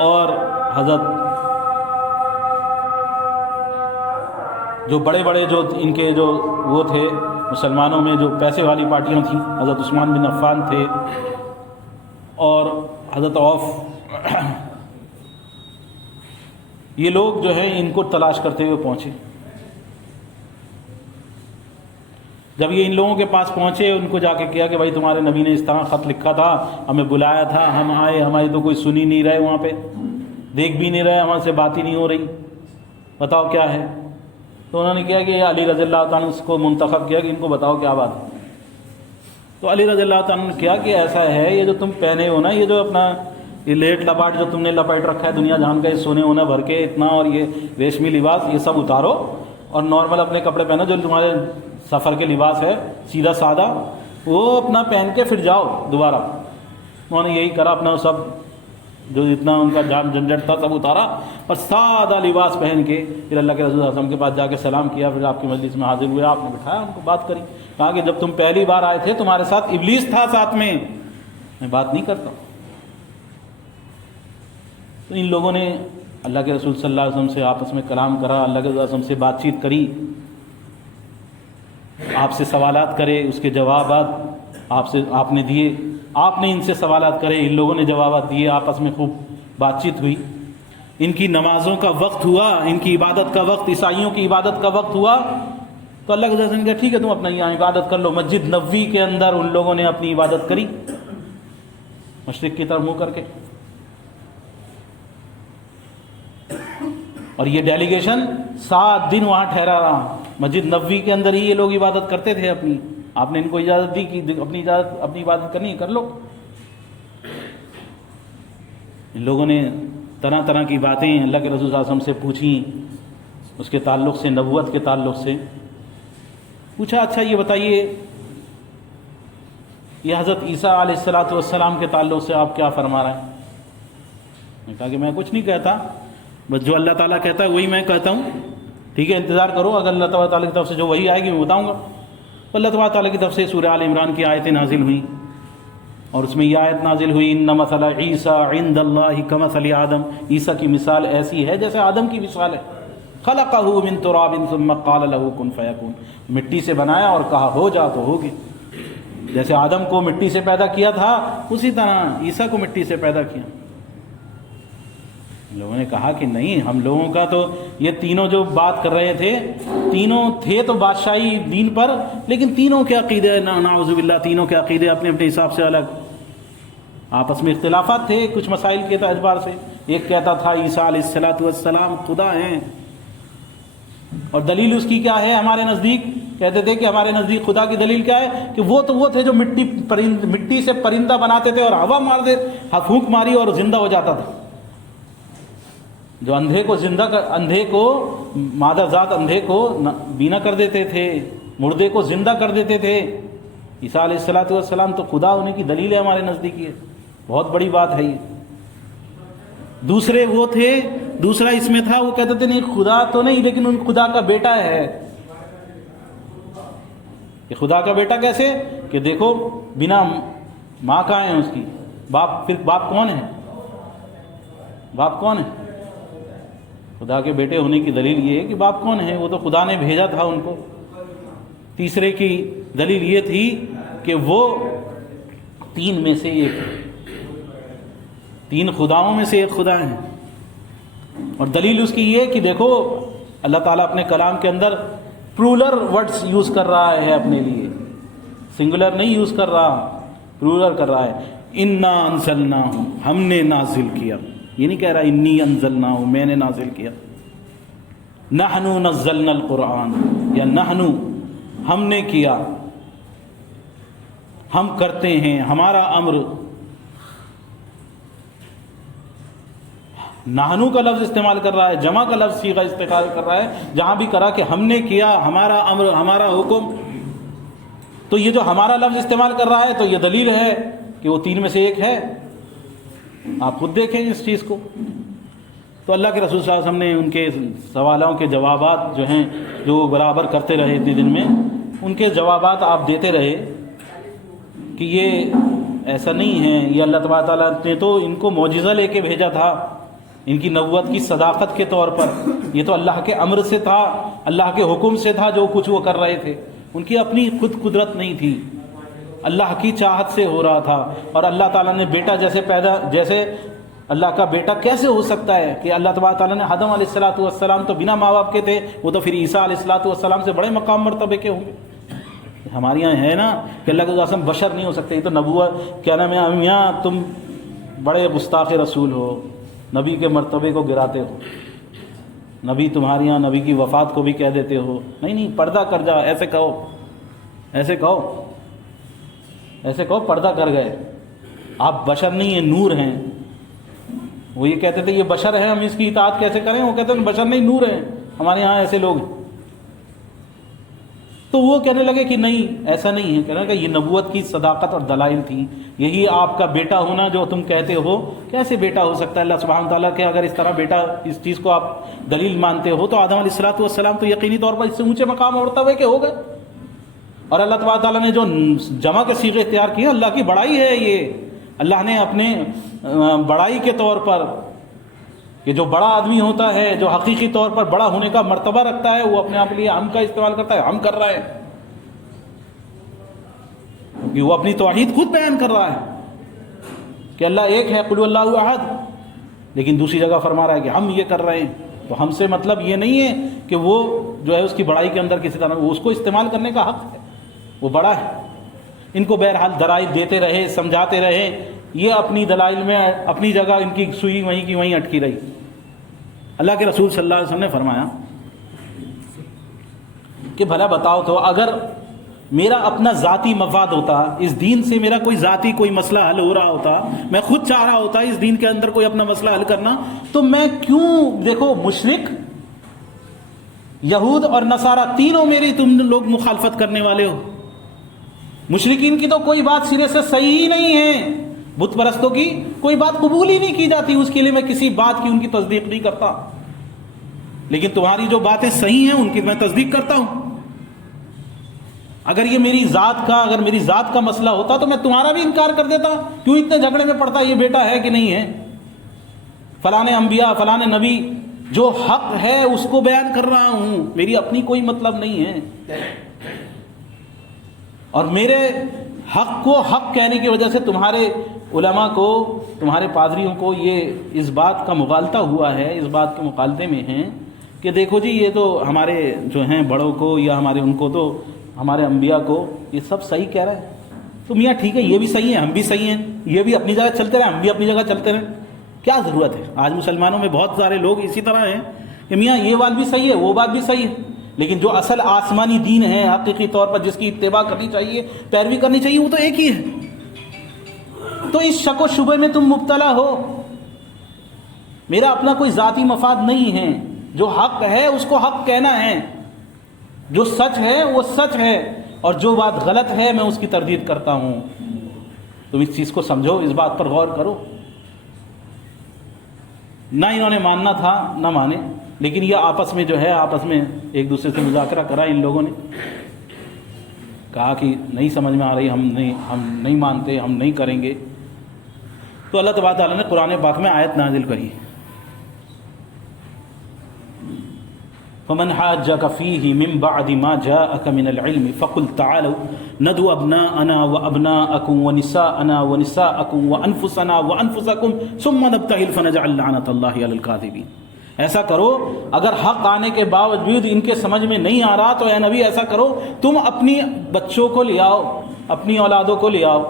اور حضرت جو بڑے بڑے جو ان کے جو وہ تھے مسلمانوں میں جو پیسے والی پارٹیاں تھیں، حضرت عثمان بن عفان تھے اور حضرت عوف یہ لوگ جو ہیں ان کو تلاش کرتے ہوئے پہنچے. جب یہ ان لوگوں کے پاس پہنچے ان کو جا کے کیا کہ بھائی تمہارے نبی نے اس طرح خط لکھا تھا, ہمیں بلایا تھا, ہم آئے, ہماری تو کوئی سن ہی نہیں رہے, وہاں پہ دیکھ بھی نہیں رہے, ہمارے سے بات ہی نہیں ہو رہی, بتاؤ کیا ہے. تو انہوں نے کیا کہ علی رضی اللہ تعالیٰ اس کو منتخب کیا کہ ان کو بتاؤ کیا بات ہے. تو علی رضی اللہ تعالیٰ نے کیا کہ ایسا ہے, یہ جو تم پہنے ہو نا, یہ جو اپنا یہ لیٹ لپاٹ جو تم نے لپیٹ رکھا ہے دنیا جہان کا, یہ سونے ہونا بھر کے اتنا, اور یہ ریشمی لباس, یہ سب اتارو اور نارمل اپنے کپڑے پہنو جو تمہارے سفر کے لباس ہے سیدھا سادہ, وہ اپنا پہن کے پھر جاؤ دوبارہ. انہوں نے یہی کرا, اپنا سب جو اتنا ان کا جام جھنجھٹ تھا سب اتارا اور سادہ لباس پہن کے پھر اللہ کے رسول صلی اللہ علیہ وسلم کے پاس جا کے سلام کیا. پھر آپ کی مجلس میں حاضر ہوئے, آپ نے بٹھایا, ان کو بات کری, کہا کہ جب تم پہلی بار آئے تھے تمہارے ساتھ ابلیس تھا ساتھ میں بات نہیں کرتا. تو ان لوگوں نے اللہ کے رسول صلی اللہ علیہ وسلم سے آپس میں کلام کرا, اللہ کے رسول صلی اللہ علیہ وسلم سے بات چیت کری, آپ سے سوالات کرے, اس کے جوابات آپ نے دیے, آپ نے ان سے سوالات کرے, ان لوگوں نے جوابات دیے, آپس میں خوب بات چیت ہوئی. ان کی نمازوں کا وقت ہوا, ان کی عبادت کا وقت, عیسائیوں کی عبادت کا وقت ہوا, تو اللہ کے رسول نے کہا ٹھیک ہے تم اپنا یہاں عبادت کر لو. مسجد نبوی کے اندر ان لوگوں نے اپنی عبادت کری مشرق کی طرف منہ کر کے. اور یہ ڈیلیگیشن 7 دن وہاں ٹھہرا رہا, مسجد نبوی کے اندر ہی یہ لوگ عبادت کرتے تھے اپنی. آپ نے ان کو اجازت دی کہ اپنی عبادت کرنی ہے, کر لو. ان لوگوں نے طرح طرح کی باتیں اللہ کے رسول صلی اللہ علیہ وسلم سے پوچھیں, اس کے تعلق سے, نبوت کے تعلق سے پوچھا. اچھا یہ بتائیے یہ حضرت عیسیٰ علیہ السلام کے تعلق سے آپ کیا فرما رہے ہیں؟ میں نے کہا کہ میں کچھ نہیں کہتا, بس جو اللہ تعالیٰ کہتا ہے وہی میں کہتا ہوں. ٹھیک ہے انتظار کرو, اگر اللہ تعالیٰ کی طرف سے جو وہی آئے گی میں بتاؤں گا. اللہ تعالیٰ کی طرف سے سورہ آل عمران کی آیتیں نازل ہوئیں, اور اس میں یہ آیت نازل ہوئی ان مثل عیسیٰ عند اللہ کمثل آدم, عیسیٰ کی مثال ایسی ہے جیسے آدم کی مثال ہے. خلقہ من تراب ثم قال له کن فیکون, مٹی سے بنایا اور کہا ہو جا تو ہو گیا. جیسے آدم کو مٹی سے پیدا کیا تھا اسی طرح عیسیٰ کو مٹی سے پیدا کیا. لوگوں نے کہا کہ نہیں, ہم لوگوں کا تو یہ تینوں جو بات کر رہے تھے, تینوں تھے تو بادشاہی دین پر, لیکن تینوں کے عقیدے نعوذ باللہ, تینوں کے عقیدے اپنے اپنے حساب سے الگ, آپس میں اختلافات تھے کچھ مسائل کے اعتبار سے. ایک کہتا تھا عیسیٰ علیہ السلام خدا ہیں, اور دلیل اس کی کیا ہے ہمارے نزدیک, کہتے تھے کہ ہمارے نزدیک خدا کی دلیل کیا ہے کہ وہ تھے جو مٹی سے پرندہ بناتے تھے اور ہوا مار دے, پھونک ماری اور زندہ ہو جاتا تھا. جو اندھے کو مادہ ذات اندھے کو بینا کر دیتے تھے, مردے کو زندہ کر دیتے تھے. عیسیٰ علیہ السلام تو خدا ہونے کی دلیل ہے ہمارے نزدیک, یہ بہت بڑی بات ہے یہ. دوسرے وہ تھے, دوسرا اس میں تھا, وہ کہتے تھے نہیں خدا تو نہیں لیکن ان خدا کا بیٹا ہے. کہ خدا کا بیٹا کیسے, کہ دیکھو بنا ماں کہاں ہے اس کی, باپ, پھر باپ کون ہے, باپ کون ہے؟ خدا کے بیٹے ہونے کی دلیل یہ ہے کہ باپ کون ہے, وہ تو خدا نے بھیجا تھا ان کو. تیسرے کی دلیل یہ تھی کہ وہ 3 میں سے ایک, 3 خداؤں میں سے ایک خدا ہیں. اور دلیل اس کی یہ کہ دیکھو اللہ تعالیٰ اپنے کلام کے اندر پلورل ورڈز یوز کر رہا ہے اپنے لیے, سنگولر نہیں یوز کر رہا, پلورل کر رہا ہے. انا انزلناہ, ہم نے نازل کیا, یہ نہیں کہہ رہا انی انزلناہ, میں نے نازل کیا. نحنو نزلنا القرآن, یا نحنو, ہم نے کیا, ہم کرتے ہیں, ہمارا امر. نحنو کا لفظ استعمال کر رہا ہے, جمع کا لفظ صیغہ استعمال کر رہا ہے, جہاں بھی کرا کہ ہم نے کیا, ہمارا امر, ہمارا حکم. تو یہ جو ہمارا لفظ استعمال کر رہا ہے تو یہ دلیل ہے کہ وہ 3 میں سے ایک ہے. آپ خود دیکھیں اس چیز کو. تو اللہ کے رسول صلی اللہ علیہ وسلم نے ان کے سوالوں کے جوابات جو ہیں, جو برابر کرتے رہے اتنے دن میں, ان کے جوابات آپ دیتے رہے کہ یہ ایسا نہیں ہے, یہ اللہ تبارک تعالیٰ نے تو ان کو معجزہ لے کے بھیجا تھا, ان کی نبوت کی صداقت کے طور پر. یہ تو اللہ کے امر سے تھا, اللہ کے حکم سے تھا جو کچھ وہ کر رہے تھے. ان کی اپنی خود قدرت نہیں تھی, اللہ کی چاہت سے ہو رہا تھا. اور اللہ تعالیٰ نے بیٹا جیسے اللہ کا بیٹا کیسے ہو سکتا ہے کہ اللہ تبارک تعالیٰ نے آدم علیہ السلام تو بنا ماں باپ کے تھے، وہ تو پھر عیسیٰ علیہ السلام سے بڑے مقام مرتبے کے ہوں گے۔ ہمارے یہاں ہے نا کہ اللہ کے قسم بشر نہیں ہو سکتے، یہ تو نبوت، کیا نام ہے، میاں تم بڑے گستاخ رسول ہو، نبی کے مرتبے کو گراتے ہو، نبی تمہارے یہاں نبی کی وفات کو بھی کہہ دیتے ہو۔ نہیں پردہ کر جا، ایسے کہو پردہ کر گئے، آپ بشر نہیں ہیں، نور ہیں۔ وہ یہ کہتے تھے یہ بشر ہے، ہم اس کی اطاعت کیسے کریں؟ وہ کہتے ہیں بشر نہیں، نور ہیں، ہمارے یہاں ایسے لوگ ہیں۔ تو وہ کہنے لگے کہ نہیں ایسا نہیں ہے، کہنے لگا یہ نبوت کی صداقت اور دلائل تھی، یہی آپ کا بیٹا ہونا جو تم کہتے ہو، کیسے بیٹا ہو سکتا ہے اللہ سبحانہ تعالیٰ کے؟ اگر اس طرح بیٹا اس چیز کو آپ دلیل مانتے ہو تو آدم علیہ السلام تو یقینی طور پر اس سے اونچے مقام اور مرتبے کے ہو گئے۔ اور اللہ تبارک تعالیٰ نے جو جمع کے صیغے اختیار کیے، اللہ کی بڑائی ہے یہ، اللہ نے اپنے بڑائی کے طور پر کہ جو بڑا آدمی ہوتا ہے، جو حقیقی طور پر بڑا ہونے کا مرتبہ رکھتا ہے، وہ اپنے آپ کے لیے ہم کا استعمال کرتا ہے، ہم کر رہا ہے، کیونکہ وہ اپنی توحید خود بیان کر رہا ہے کہ اللہ ایک ہے، قل اللہ احد، لیکن دوسری جگہ فرما رہا ہے کہ ہم یہ کر رہے ہیں۔ تو ہم سے مطلب یہ نہیں ہے کہ وہ جو ہے اس کی بڑائی کے اندر کسی طرح، وہ اس کو استعمال کرنے کا حق ہے، وہ بڑا ہے۔ ان کو بہرحال دلائل دیتے رہے، سمجھاتے رہے، یہ اپنی دلائل میں اپنی جگہ ان کی سوئی وہیں کی وہیں اٹکی رہی۔ اللہ کے رسول صلی اللہ علیہ وسلم نے فرمایا کہ بھلا بتاؤ تو اگر میرا اپنا ذاتی مفاد ہوتا، اس دین سے میرا کوئی ذاتی کوئی مسئلہ حل ہو رہا ہوتا، میں خود چاہ رہا ہوتا اس دین کے اندر کوئی اپنا مسئلہ حل کرنا، تو میں کیوں، دیکھو مشرک، یہود اور نصارہ تینوں میری تم لوگ مخالفت کرنے والے ہو۔ مشرکین کی تو کوئی بات سرے سے صحیح ہی نہیں ہے، بت پرستوں کی کوئی بات قبول ہی نہیں کی جاتی، اس کے لیے میں کسی بات کی ان کی تصدیق نہیں کرتا، لیکن تمہاری جو باتیں صحیح ہیں ان کی میں تصدیق کرتا ہوں۔ اگر یہ میری ذات کا مسئلہ ہوتا تو میں تمہارا بھی انکار کر دیتا، کیوں اتنے جھگڑے میں پڑتا یہ بیٹا ہے کہ نہیں ہے؟ فلاں انبیاء، فلاں نبی، جو حق ہے اس کو بیان کر رہا ہوں، میری اپنی کوئی مطلب نہیں ہے، اور میرے حق کو حق کہنے کی وجہ سے تمہارے علماء کو، تمہارے پادریوں کو یہ اس بات کا مغالطہ ہوا ہے، اس بات کے مغالطے میں ہیں کہ دیکھو جی یہ تو ہمارے جو ہیں بڑوں کو یا ہمارے ان کو، تو ہمارے انبیاء کو یہ سب صحیح کہہ رہے ہیں، تو میاں ٹھیک ہے یہ بھی صحیح ہے، ہم بھی صحیح ہیں، یہ بھی اپنی جگہ چلتے رہے، ہم بھی اپنی جگہ چلتے رہیں، کیا ضرورت ہے؟ آج مسلمانوں میں بہت سارے لوگ اسی طرح ہیں کہ میاں یہ بات بھی صحیح ہے، وہ بات بھی صحیح ہے، لیکن جو اصل آسمانی دین ہے حقیقی طور پر جس کی اتباع کرنی چاہیے، پیروی کرنی چاہیے، وہ تو ایک ہی ہے۔ تو اس شک و شبہ میں تم مبتلا ہو، میرا اپنا کوئی ذاتی مفاد نہیں ہے، جو حق ہے اس کو حق کہنا ہے، جو سچ ہے وہ سچ ہے، اور جو بات غلط ہے میں اس کی تردید کرتا ہوں۔ تم اس چیز کو سمجھو، اس بات پر غور کرو۔ نہ انہوں نے ماننا تھا نہ مانے، لیکن یہ آپس میں جو ہے، آپس میں ایک دوسرے سے مذاکرہ کرا، ان لوگوں نے کہا کہ نہیں سمجھ میں آ رہی، ہم نہیں مانتے، ہم نہیں کریں گے۔ تو اللہ تبارک تعالیٰ نے قرآن پاک میں آیت نازل کری، فمن حاجك فيه من بعد ما جاءك من العلم فقل تعالوا ندعو ابناءنا وابناءكم ونساءنا ونساءكم وانفسنا وانفسكم ثم نبتهل فنجعل لعنة الله على الكاذبين۔ ایسا کرو، اگر حق آنے کے باوجود ان کے سمجھ میں نہیں آ رہا تو اے نبی ایسا کرو، تم اپنی بچوں کو لے آؤ، اپنی اولادوں کو لے آؤ،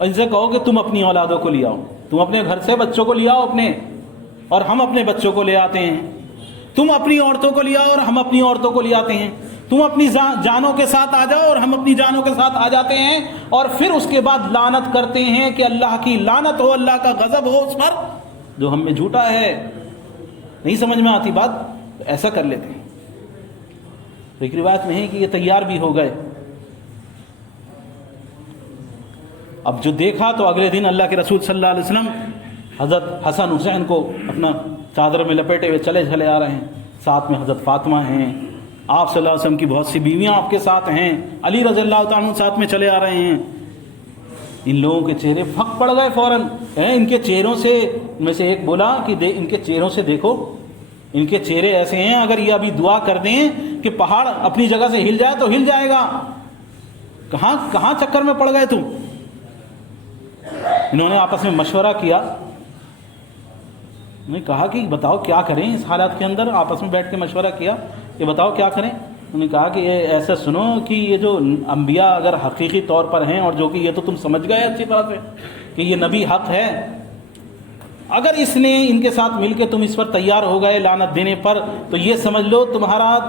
ان سے کہو کہ تم اپنی اولادوں کو لے آؤ، تم اپنے گھر سے بچوں کو لے آؤ اپنے، اور ہم اپنے بچوں کو لے آتے ہیں، تم اپنی عورتوں کو لے آؤ اور ہم اپنی عورتوں کو لے آتے ہیں، تم اپنی جانوں کے ساتھ آ جاؤ اور ہم اپنی جانوں کے ساتھ آ جاتے ہیں، اور پھر اس کے بعد لعنت کرتے ہیں کہ اللہ کی لعنت ہو، اللہ کا غضب ہو اس پر جو ہم میں جھوٹا ہے۔ نہیں سمجھ میں آتی بات تو ایسا کر لیتے ہیں۔ تو ایک روایت میں ہے کہ یہ تیار بھی ہو گئے۔ اب جو دیکھا تو اگلے دن اللہ کے رسول صلی اللہ علیہ وسلم حضرت حسن حسین کو اپنا چادر میں لپیٹے ہوئے چلے آ رہے ہیں، ساتھ میں حضرت فاطمہ ہیں، آپ صلی اللہ علیہ وسلم کی بہت سی بیویاں آپ کے ساتھ ہیں، علی رضی اللہ تعالیٰ عنہ ساتھ میں چلے آ رہے ہیں۔ ان لوگوں کے چہرے پھک پڑ گئے فوراً، ان کے چہروں سے، میں سے ایک بولا کہ ان کے چہروں سے دیکھو، ان کے چہرے ایسے ہیں اگر یہ ابھی دعا کر دیں کہ پہاڑ اپنی جگہ سے ہل جائے تو ہل جائے گا۔ کہاں چکر میں پڑ گئے تم؟ انہوں نے آپس میں مشورہ کیا انہوں نے کہا کہ بتاؤ کیا کریں اس حالات کے اندر، آپس میں بیٹھ کے مشورہ کیا کہ بتاؤ کیا کریں. انہوں نے کہا کہ یہ ایسا سنو کہ یہ جو انبیاء اگر حقیقی طور پر ہیں، اور جو کہ یہ تو تم سمجھ گئے اچھی طرح سے کہ یہ نبی حق ہے، اگر اس نے ان کے ساتھ مل کے تم اس پر تیار ہو گئے لعنت دینے پر، تو یہ سمجھ لو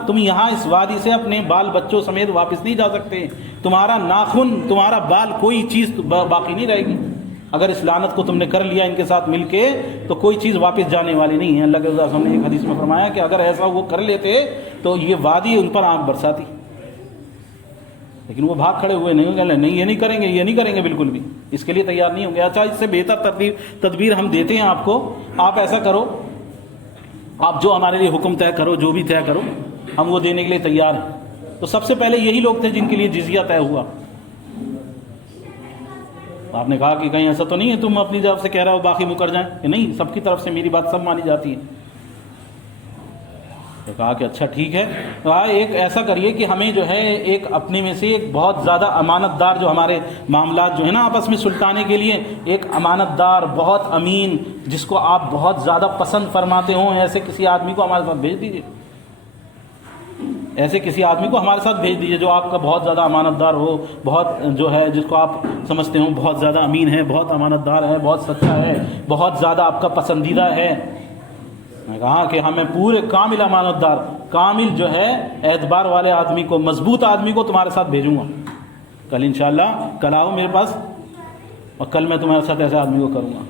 تم یہاں اس وادی سے اپنے بال بچوں سمیت واپس نہیں جا سکتے. تمہارا ناخن، تمہارا بال، کوئی چیز باقی نہیں رہے گی. اگر اس لعنت کو تم نے کر لیا ان کے ساتھ مل کے تو کوئی چیز واپس جانے والی نہیں ہے. اللہ کے رسول نے ایک حدیث میں فرمایا کہ اگر ایسا وہ کر لیتے تو یہ وادی ان پر آنکھ برساتی، لیکن وہ بھاگ کھڑے ہوئے نہیں، یہ نہیں کریں گے، یہ نہیں کریں گے، بالکل بھی اس کے لیے تیار نہیں ہوں گے. اچھا اس سے بہتر تدبیر ہم دیتے ہیں آپ کو، آپ ایسا کرو، آپ جو ہمارے لیے حکم طے کرو، جو بھی طے کرو ہم وہ دینے کے لیے تیار ہیں. تو سب سے پہلے یہی لوگ تھے جن کے لیے جزیہ طے ہوا. آپ نے کہا کہ کہیں ایسا تو نہیں ہے تم اپنی طرف سے کہہ رہا ہو باقی مکر جائیں؟ کہ نہیں، سب کی طرف سے میری بات سب مانی جاتی ہے. تو کہا کہ اچھا ٹھیک ہے. کہا ایک ایسا کریے کہ ہمیں جو ہے ایک اپنے میں سے ایک بہت زیادہ امانت دار، جو ہمارے معاملات جو ہے نا آپس میں سلٹانے کے لیے ایک امانت دار، بہت امین، جس کو آپ بہت زیادہ پسند فرماتے ہوں، ایسے کسی آدمی کو ہمارے ساتھ بھیج دیجیے. ایسے کسی آدمی کو ہمارے ساتھ بھیج دیجیے جو آپ کا بہت زیادہ امانت دار ہو، بہت جو ہے جس کو آپ سمجھتے ہوں بہت زیادہ امین ہے، بہت امانت دار ہے، بہت سچا ہے، بہت زیادہ آپ کا پسندیدہ ہے. میں کہا کہ ہمیں پورے کامل امانت دار، کامل جو ہے اعتبار والے آدمی کو، مضبوط آدمی کو تمہارے ساتھ بھیجوں گا. کل انشاءاللہ کل آؤ میرے پاس، اور کل میں تمہارے ساتھ ایسے آدمی کو کروں گا.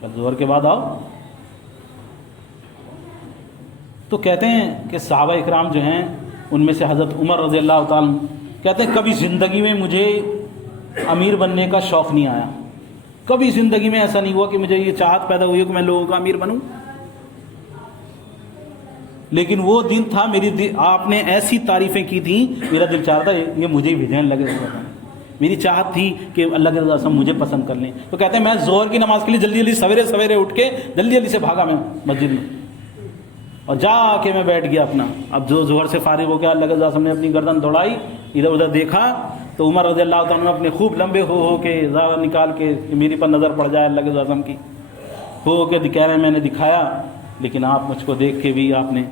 کل ظہر کے بعد آؤ. تو کہتے ہیں کہ صحابہ اکرام جو ہیں ان میں سے حضرت عمر رضی اللہ تعالیٰ کہتے ہیں کبھی زندگی میں مجھے امیر بننے کا شوق نہیں آیا. کبھی زندگی میں ایسا نہیں ہوا کہ مجھے یہ چاہت پیدا ہوئی کہ میں لوگوں کا امیر بنوں. لیکن وہ دن تھا آپ نے ایسی تعریفیں کی تھیں، میرا دل چاہتا یہ مجھے ہی بھیجنے لگے. میری چاہت تھی کہ اللہ کے رسول مجھے پسند کر لیں. تو کہتے ہیں میں ظہر کی نماز کے لیے جلدی سویرے سویرے اٹھ کے جلدی سے بھاگا میں مسجد میں، اور جا کے میں بیٹھ گیا اپنا. اب جو ظہر سے فارغ ہو گیا، اللہ کے رسول نے اپنی گردن دوڑائی، ادھر ادھر دیکھا تو عمر رضی اللہ تعالیٰ نے اپنے خوب لمبے ہو کے زیادہ نکال کے میری پر نظر پڑ جائے اللہ کے رسول کی، ہو کے کہہ رہے ہیں میں نے دکھایا، لیکن آپ مجھ کو دیکھ کے بھی آپ نے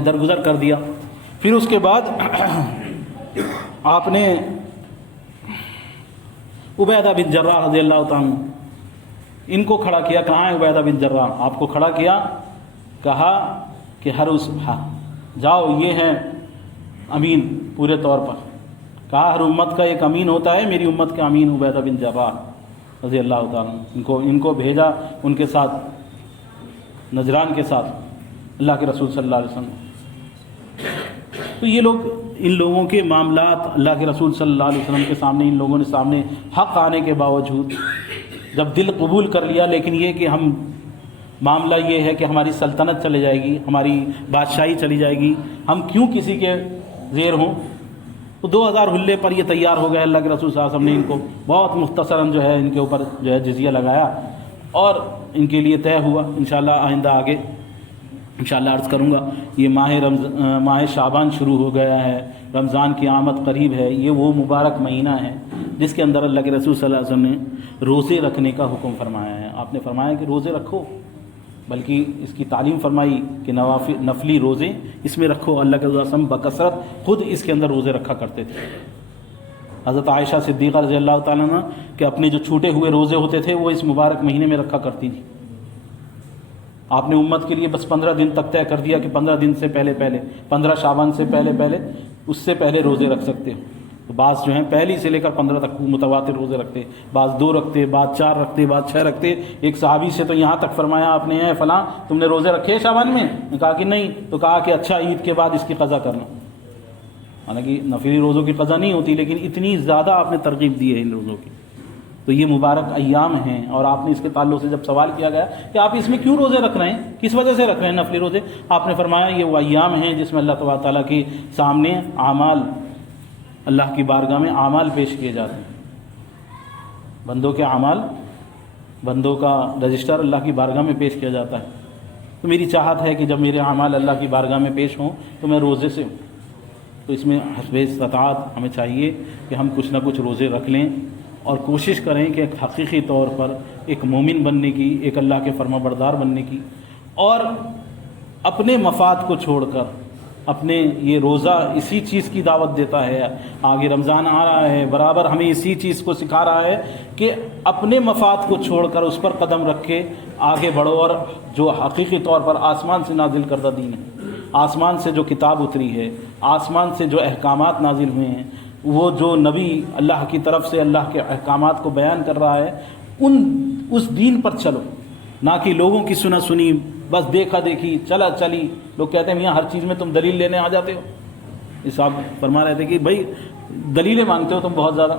درگزر کر دیا. پھر اس کے بعد آپ نے عبیدہ بن جراح رضی اللہ تعالیٰ ان کو کھڑا کیا. کہاں ہے عبیدہ بن جراح؟ آپ کو کھڑا کیا، کہا کہ جاؤ یہ ہے امین پورے طور پر. کہا ہر امت کا ایک امین ہوتا ہے، میری امت کا امین عبیدہ بن جراح رضی اللہ تعالیٰ. ان کو بھیجا ان کے ساتھ، نجران کے ساتھ اللہ کے رسول صلی اللہ علیہ وسلم. تو یہ لوگ، ان لوگوں کے معاملات اللہ کے رسول صلی اللہ علیہ وسلم کے سامنے، ان لوگوں نے سامنے حق آنے کے باوجود جب دل قبول کر لیا، لیکن یہ کہ ہم معاملہ یہ ہے کہ ہماری سلطنت چلے جائے گی، ہماری بادشاہی چلی جائے گی، ہم کیوں کسی کے زیر ہوں. تو 2000 حلے پر یہ تیار ہو گئے. اللہ کے رسول صلی اللہ علیہ وسلم نے ان کو بہت مختصراً جو ہے ان کے اوپر جو ہے جزیہ لگایا، اور ان کے لیے طے ہوا. انشاءاللہ آئندہ آگے انشاءاللہ عرض کروں گا. یہ ماہ شعبان شروع ہو گیا ہے، رمضان کی آمد قریب ہے. یہ وہ مبارک مہینہ ہے جس کے اندر اللہ کے رسول صلی اللہ علیہ وسلم نے روزے رکھنے کا حکم فرمایا ہے. آپ نے فرمایا کہ روزے رکھو، بلکہ اس کی تعلیم فرمائی کہ نفلی روزے اس میں رکھو. اللہ کے رسول بکثرت خود اس کے اندر روزے رکھا کرتے تھے. حضرت عائشہ صدیقہ رضی اللہ تعالیٰ عنہ کہ اپنے جو چھوٹے ہوئے روزے ہوتے تھے وہ اس مبارک مہینے میں رکھا کرتی تھی. آپ نے امت کے لیے بس 15 دن تک طے کر دیا کہ 15 دن سے پہلے 15 شعبان سے پہلے اس سے پہلے روزے رکھ سکتے ہو. تو بعض جو ہیں پہلی سے لے کر 15 تک متواتر روزے رکھتے، بعض 2 رکھتے، بعض 4 رکھتے، بعض 6 رکھتے. ایک صحابی سے تو یہاں تک فرمایا آپ نے، اے فلاں تم نے روزے رکھے شعبان میں؟ نے کہا کہ نہیں. تو کہا کہ اچھا عید کے بعد اس کی قضا کرنا. حالانکہ نفلی روزوں کی قضا نہیں ہوتی، لیکن اتنی زیادہ آپ نے ترغیب دی ہے ان روزوں کی. تو یہ مبارک ایام ہیں، اور آپ نے اس کے تعلق سے جب سوال کیا گیا کہ آپ اس میں کیوں روزے رکھ رہے ہیں، کس وجہ سے رکھ رہے ہیں نفلی روزے، آپ نے فرمایا یہ وہ ایام ہیں جس میں اللہ تبارک تعالیٰ کے سامنے اعمال، اللہ کی بارگاہ میں اعمال پیش کیے جاتے ہیں. بندوں کے اعمال، بندوں کا رجسٹر اللہ کی بارگاہ میں پیش کیا جاتا ہے. تو میری چاہت ہے کہ جب میرے اعمال اللہ کی بارگاہ میں پیش ہوں تو میں روزے سے ہوں. تو اس میں حسب استطاعت ہمیں چاہیے کہ ہم کچھ نہ کچھ روزے رکھ لیں، اور کوشش کریں کہ ایک حقیقی طور پر ایک مومن بننے کی، ایک اللہ کے فرما بردار بننے کی، اور اپنے مفاد کو چھوڑ کر اپنے یہ روزہ اسی چیز کی دعوت دیتا ہے، آگے رمضان آ رہا ہے، برابر ہمیں اسی چیز کو سکھا رہا ہے کہ اپنے مفاد کو چھوڑ کر اس پر قدم رکھ کے آگے بڑھو، اور جو حقیقی طور پر آسمان سے نازل کردہ دین ہے، آسمان سے جو کتاب اتری ہے، آسمان سے جو احکامات نازل ہوئے ہیں، وہ جو نبی اللہ کی طرف سے اللہ کے احکامات کو بیان کر رہا ہے، اس دین پر چلو، نہ کہ لوگوں کی سنا سنی، بس دیکھا دیکھی، چلا چلی۔ لوگ کہتے ہیں میاں ہر چیز میں تم دلیل لینے آ جاتے ہو۔ اس صاحب فرما رہے تھے کہ بھائی دلیلیں مانگتے ہو تم بہت زیادہ،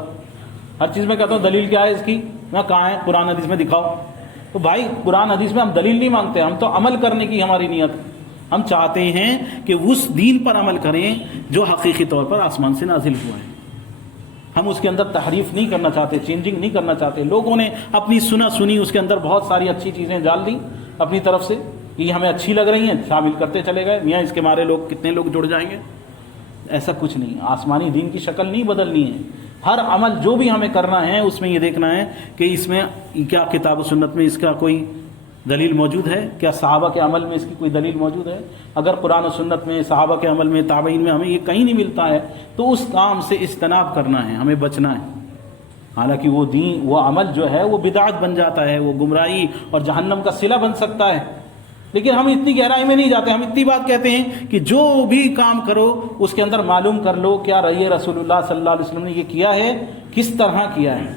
ہر چیز میں کہتا ہوں دلیل کیا ہے اس کی، نہ کہاں ہے، قرآن حدیث میں دکھاؤ۔ تو بھائی قرآن حدیث میں ہم دلیل نہیں مانگتے، ہم تو عمل کرنے کی ہماری نیت ہے۔ ہم چاہتے ہیں کہ اس دین پر عمل کریں جو حقیقی طور پر آسمان سے نازل ہوا ہے۔ ہم اس کے اندر تحریف نہیں کرنا چاہتے، چینجنگ نہیں کرنا چاہتے۔ لوگوں نے اپنی سنا سنی اس کے اندر بہت ساری اچھی چیزیں ڈال دیں اپنی طرف سے، یہ ہمیں اچھی لگ رہی ہیں، شامل کرتے چلے گئے، میاں اس کے مارے لوگ کتنے لوگ جڑ جائیں گے۔ ایسا کچھ نہیں، آسمانی دین کی شکل نہیں بدلنی ہے۔ ہر عمل جو بھی ہمیں کرنا ہے اس میں یہ دیکھنا ہے کہ اس میں کیا کتاب و سنت میں اس کا کوئی دلیل موجود ہے، کیا صحابہ کے عمل میں اس کی کوئی دلیل موجود ہے۔ اگر قرآن و سنت میں، صحابہ کے عمل میں، تابعین میں ہمیں یہ کہیں نہیں ملتا ہے تو اس کام سے اجتناب کرنا ہے، ہمیں بچنا ہے۔ حالانکہ وہ دین، وہ عمل جو ہے وہ بدعت بن جاتا ہے، وہ گمراہی اور جہنم کا صلہ بن سکتا ہے، لیکن ہم اتنی گہرائی میں نہیں جاتے۔ ہم اتنی بات کہتے ہیں کہ جو بھی کام کرو اس کے اندر معلوم کر لو کیا رہی رسول اللہ صلی اللہ علیہ وسلم نے یہ کیا ہے، کس طرح کیا ہے۔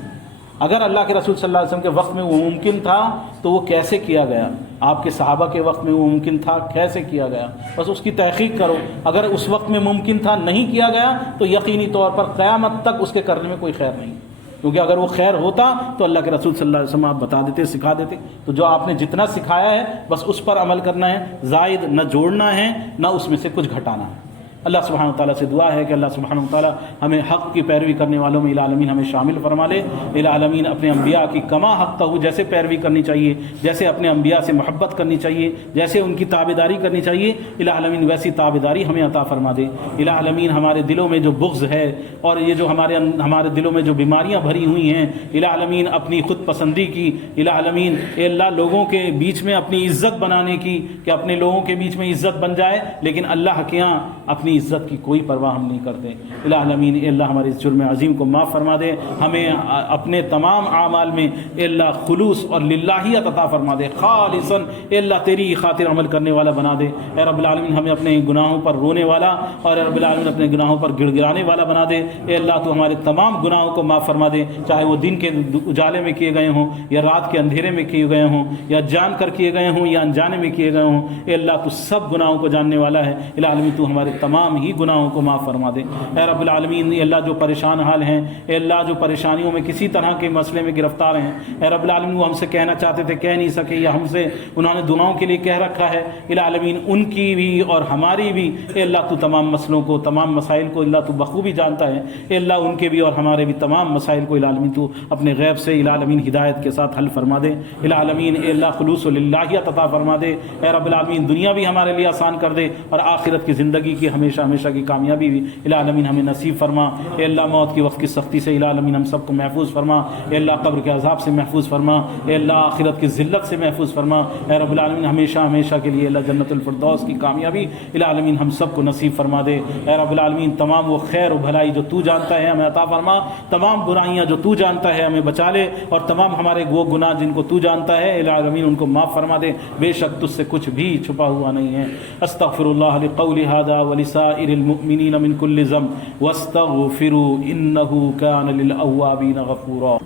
اگر اللہ کے رسول صلی اللہ علیہ وسلم کے وقت میں وہ ممکن تھا تو وہ کیسے کیا گیا، آپ کے صحابہ کے وقت میں وہ ممکن تھا کیسے کیا گیا، بس اس کی تحقیق کرو۔ اگر اس وقت میں ممکن تھا نہیں کیا گیا تو یقینی طور پر قیامت تک اس کے کرنے میں کوئی خیر نہیں، کیونکہ اگر وہ خیر ہوتا تو اللہ کے رسول صلی اللہ علیہ وسلم آپ بتا دیتے، سکھا دیتے۔ تو جو آپ نے جتنا سکھایا ہے بس اس پر عمل کرنا ہے، زائد نہ جوڑنا ہے نہ اس میں سے کچھ گھٹانا ہے۔ اللہ سبحانہ وتعالیٰ سے دعا ہے کہ اللہ سبحانہ وتعالیٰ ہمیں حق کی پیروی کرنے والوں میں العالمین ہمیں شامل فرما لے۔ العالمین اپنے انبیاء کی کما حق تہو جیسے پیروی کرنی چاہیے، جیسے اپنے انبیاء سے محبت کرنی چاہیے، جیسے ان کی تابعداری کرنی چاہیے، العالمین ویسی تابعداری ہمیں عطا فرما دے۔ العالمین ہمارے دلوں میں جو بغض ہے اور یہ جو ہمارے دلوں میں جو بیماریاں بھری ہوئی ہیں، العالمین اپنی خود پسندی کی، العالمین اے اللہ لوگوں کے بیچ میں اپنی عزت بنانے کی، کہ اپنے لوگوں کے بیچ میں عزت بن جائے، لیکن اللہ کے یہاں اپنی عزت کی کوئی پرواہ ہم نہیں کرتے۔ العالمین اے اللہ ہمارے اس جرم عظیم کو معاف فرما دے، ہمیں اپنے تمام اعمال میں اے اللہ خلوص اور للہیت عطا فرما دے، خالصاً اے اللہ تیری خاطر عمل کرنے والا بنا دے۔ اے رب العالمین ہمیں اپنے گناہوں پر رونے والا اور اے رب العالمین اپنے گناہوں پر گڑ گڑانے والا بنا دے۔ اے اللہ تو ہمارے تمام گناہوں کو معاف فرما دے، چاہے وہ دن کے اجالے میں کیے گئے ہوں یا رات کے اندھیرے میں کیے گئے ہوں یا جان کر کیے گئے ہوں یا انجانے میں کیے گئے ہوں۔ اے اللہ تو سب گناہوں کو جاننے والا ہے، العالمین تو ہمارے تمام ہی گناہوں کو معاف فرما دے۔ اے رب العالمین اے اللہ جو پریشان حال ہیں، اے اللہ جو پریشانیوں میں کسی طرح کے مسئلے میں گرفتار ہیں، اے رب العالمین وہ ہم سے کہنا چاہتے تھے کہہ نہیں سکے، یا ہم سے انہوں نے دعاؤں کے لیے کہہ رکھا ہے، العالمین ان کی بھی اور ہماری بھی اے اللہ تو تمام مسئلوں کو، تمام مسائل کو اللہ تو بخوبی جانتا ہے۔ اے اللہ ان کے بھی اور ہمارے بھی تمام مسائل کو العالمین تو اپنے غیب سے العالمین ہدایت کے ساتھ حل فرما دے۔ العالمین اے اللہ خلوص و للہیت عطا فرما دے۔ اے رب العالمین دنیا بھی ہمارے لیے آسان کر دے اور آخرت کی زندگی کی ہمیشہ ہمیشہ کی کامیابی بھی العالمین ہمیں نصیب فرما۔ اے اللہ موت کی وقت کی سختی سے العالمین ہم سب کو محفوظ فرما۔ اے اللہ قبر کے عذاب سے محفوظ فرما۔ اے اللہ آخرت کی ذلت سے محفوظ فرما۔ اے رب العالمین ہمیشہ ہمیشہ کے لیے اللہ جنت الفردوس کی کامیابی العالمین ہم سب کو نصیب فرما دے۔ اے رب العالمین تمام وہ خیر و بھلائی جو تو جانتا ہے ہمیں عطا فرما، تمام برائیاں جو تو جانتا ہے ہمیں بچا لے، اور تمام ہمارے وہ گناہ جن کو تو جانتا ہے العالمین ان کو معاف فرما دے، بے شک تجھ سے کچھ بھی چھپا ہوا نہیں ہے۔ استغفر اللہ لقولی ھذا ولسائر المؤمنین من کل ذنب واستغفروا انہ کان للأوابین غفورا۔